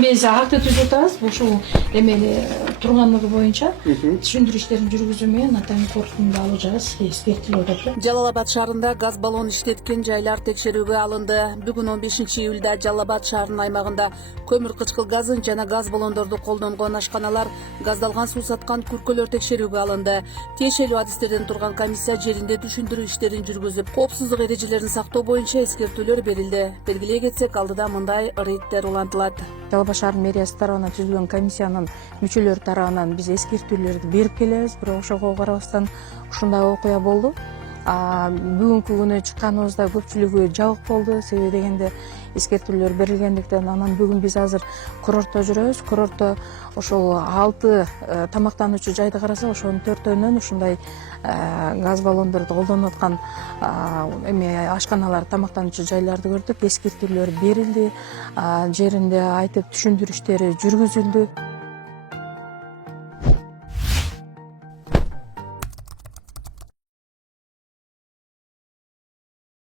Эми биз акты түзүп атабыз. Ушул эмени турганлыгы боюнча түшүндүрүү иштерин жүргүзүү менен атайын корутунду алacağız. Эскертилип атат. Жалал Абад шаарында газ баллон иштеткен жайлар текшерүүгө алынды. Бүгүн 15-июлда Жалал Абад шаарынын аймагында көмүр кычкыл газын жана газ баллондорду колдонгон ашканалар, газдалган суу саткан күркөлөр текшерүүгө алынды. Тиешелүү адистерден турган комиссия жеринде түшүндүрүү иштерин жүргүзүп, коопсуздук эрежелерин сактоо боюнча эскертүүлөр берилди. Белгилей кетсек, алдыда мындай рейдтер улантылат. Жалал Абад шаарынын мэриясы тарабынан түзүлгөн комиссиянын мүчөлөрү тарабынан биз эскертүүлөрдү берип келебиз, бирок ошого карабастан ушундай окуя болду. Бүгүнкү күнү чыкканыбызда көпчүлүгү жабык болду. Себеби дегенде эскертүүлөр берилгендиктен анан бүгүн биз азыр курортто жүрөбүз. Курортто ошол 6 тамактануучу жайды карасак, ошонун 4-өөнөн ушундай газ баллондорду колдонуп аткан ашканалар, тамактануучу жайларды көрдүк. Эскертүүлөр берилди, жеринде айтып түшүндүрүү иштери жүргүзүлдү.